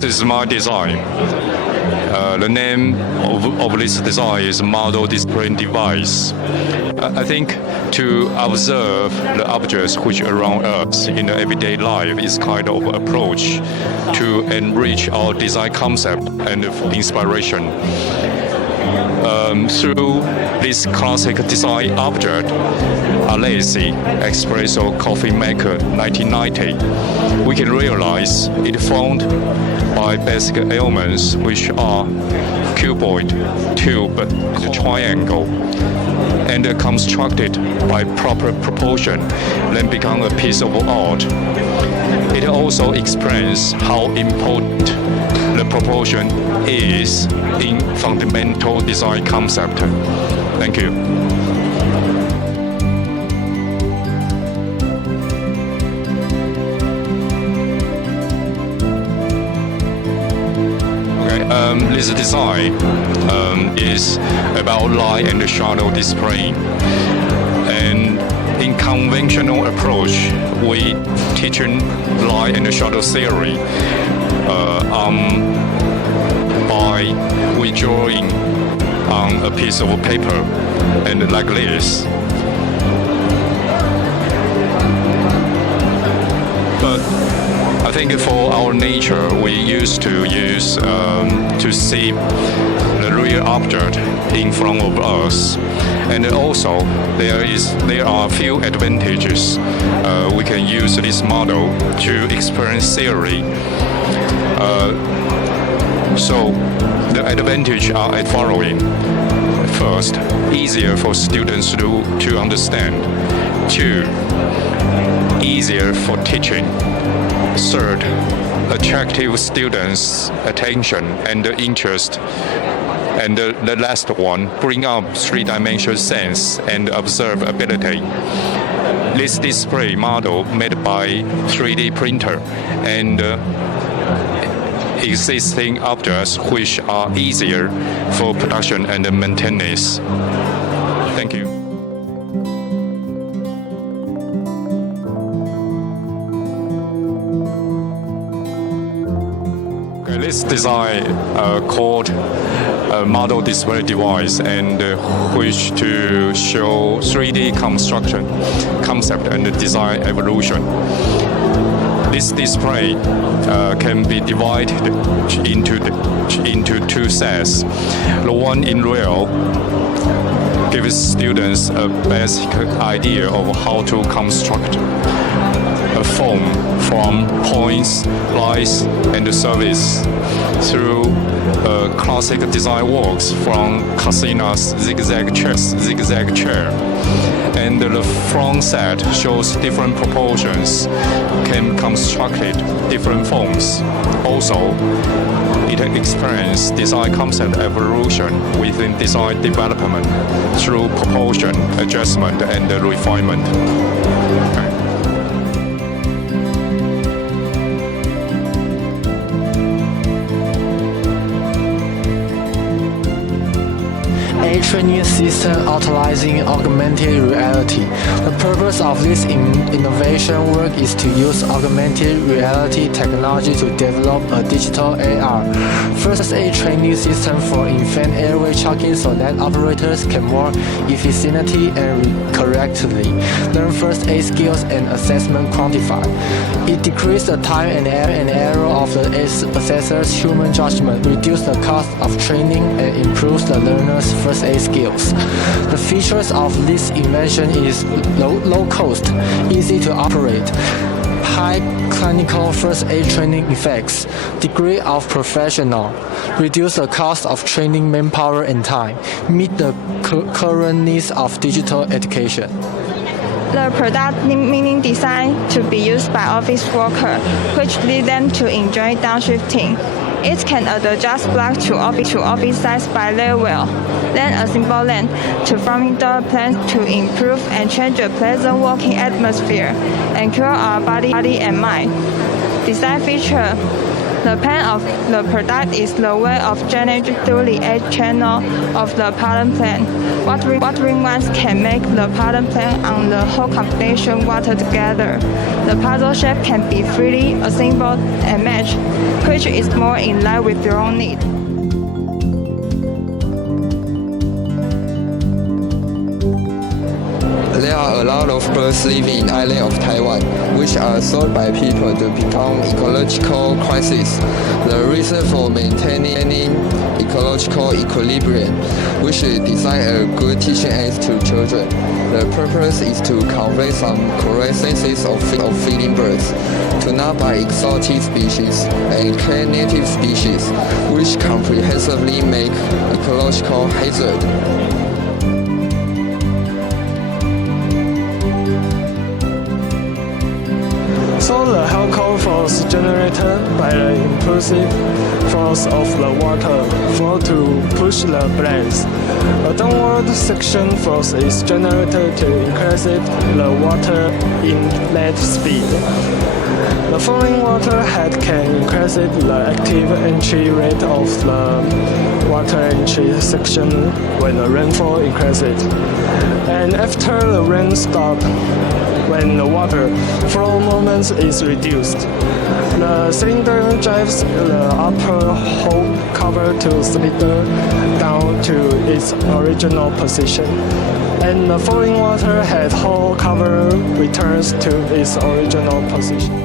This is my design. The name of this design is Model Display Device. I think to observe the objects which are around us in the everyday life is kind of approach to enrich our design concept and inspiration. Through this classic design object, a lazy espresso coffee maker 1990, we can realize it formed by basic elements which are cuboid, tube, and triangle, and constructed by proper proportion, then become a piece of art. It also explains how important the proportion is in fundamental design concept. Thank you. This design is about light and shadow display. And in conventional approach, we teach light and shadow theory by drawing on a piece of paper and like this. But I think for our nature, we used to use to see the real object in front of us, and also there are a few advantages. We can use this model to experience theory. So the advantages are as following. First, easier for students to understand. Two, easier for teaching. Third, attractive students' attention and interest. And the last one, bring up three-dimensional sense and observability. This display model made by 3D printer and existing objects which are easier for production and maintenance. Thank you. This design called model display device and which to show 3D construction concept and design evolution. This display can be divided into two sets. The one in real gives students a basic idea of how to construct a form from points, lines, and surface through classic design works from Cassina's zigzag chair. And the front set shows different proportions, can construct different forms. Also, it explains design concept evolution within design development through proportion, adjustment, and refinement. A training system utilizing augmented reality. The purpose of this innovation work is to use augmented reality technology to develop a digital AR first aid training system for infant airway choking so that operators can more efficiently and correctly learn first aid skills and assessment quantify. It decreases the time and error of the assessor's human judgment, reduces the cost of training, and improves the learner's first aid skills. The features of this invention is low cost, easy to operate, high clinical first aid training effects, degree of professional, reduce the cost of training manpower and time, meet the current needs of digital education. The product meaning designed to be used by office workers, which lead them to enjoy downshifting. It can adjust block to office size by level, then a simple lane to farming door plans to improve and change a pleasant working atmosphere and cure our body and mind. Design feature The pan of the product is the way of drainage through the edge channel of the pollen plant. Watering ones can make the pollen plant and the whole combination water together. The puzzle shape can be freely assembled and matched, which is more in line with your own need. There are a lot of birds living in island of Taiwan, which are thought by people to become ecological crisis. The reason for maintaining ecological equilibrium, we should design a good teaching aid to children. The purpose is to convey some correct senses of feeding birds, to not buy exotic species and clear native species, which comprehensively make ecological hazard. So the helical force generated by the impulsive force of the water flow to push the blades. A downward section force is generated to increase the water inlet speed. The falling water head can increase the active entry rate of the water entry section when the rainfall increases. And after the rain stops, when the water flow moment is reduced, the cylinder drives the upper hull cover to slither down to its original position, and the falling water head hull cover returns to its original position.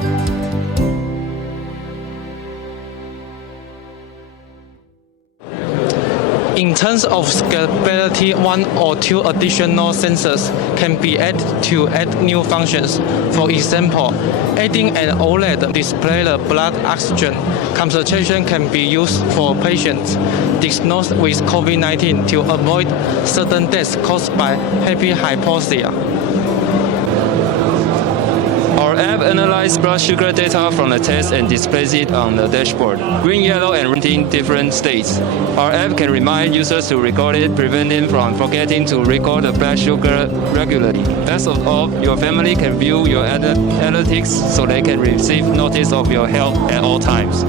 In terms of scalability, one or two additional sensors can be added to add new functions. For example, adding an OLED display the blood oxygen concentration can be used for patients diagnosed with COVID-19 to avoid certain deaths caused by hypoxia. Our app analyzes blood sugar data from the test and displays it on the dashboard. Green, yellow, and red in different states. Our app can remind users to record it, preventing from forgetting to record the blood sugar regularly. Best of all, your family can view your analytics so they can receive notice of your health at all times.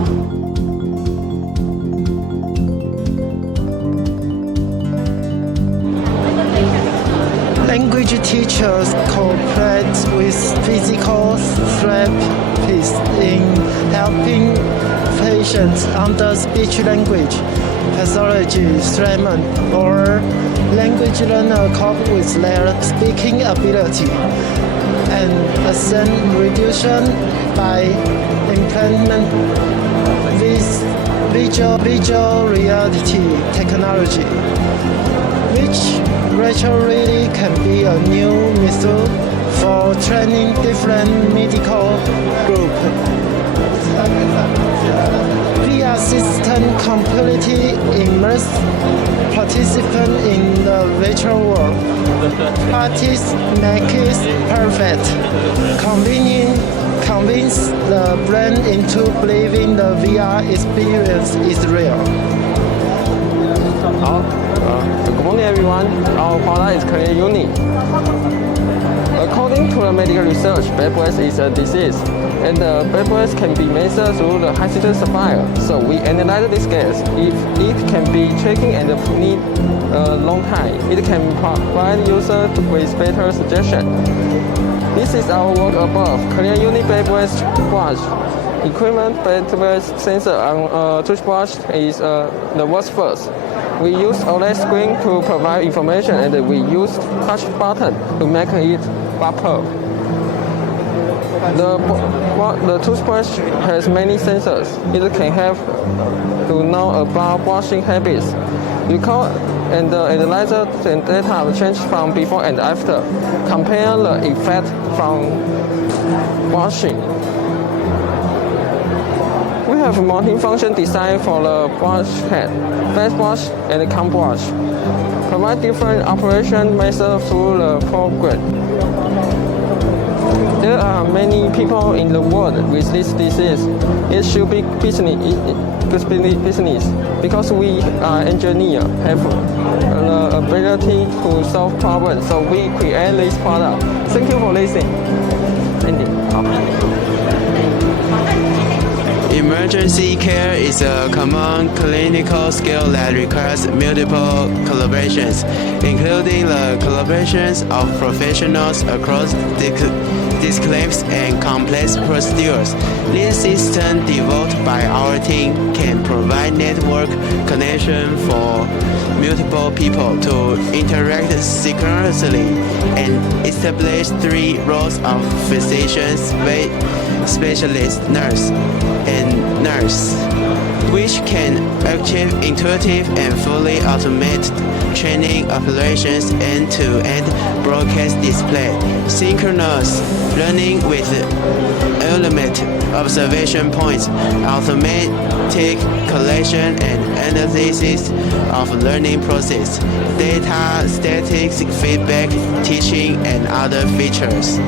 Language teachers cooperate with physical therapists in helping patients under speech language pathology treatment, or language learner cope with their speaking ability, and assent reduction by implement with visual reality technology, which virtually can be a new method for training different medical groups. VR system completely immerse participants in the virtual world. Practice makes it perfect. Convince the brain into believing the VR experience is real. Good morning, everyone. Our product is Korean Uni. According to the medical research, bad breath is a disease, and the bad breath can be measured through the hydrogen sulfide. So we analyze this gas. If it can be tracking and need a long time, it can provide users with better suggestion. This is our work above. Korean Uni bad breath brush. Equipment bad breath sensor on toothbrush is the worst first. We use OLED screen to provide information, and we use touch button to make it bubble. The toothbrush has many sensors. It can help to know about brushing habits. Record and analyze the data change from before and after. Compare the effect from brushing. We have multi-function design for the brush head, face brush, and comb brush. Provide different operation methods through the program. There are many people in the world with this disease. It should be business because we are engineers, have the ability to solve problems, so we create this product. Thank you for listening. Ending. Emergency care is a common clinical skill that requires multiple collaborations, including the collaborations of professionals across disciplines and complex procedures. This system developed by our team can provide network connection for multiple people to interact synchronously and establish 3 roles of physician, specialist, nurse, and nurse, which can achieve intuitive and fully automated training operations end-to-end broadcast display, synchronous learning with ultimate observation points, automatic collection and analysis of learning process, data statistics, feedback, teaching, and other features.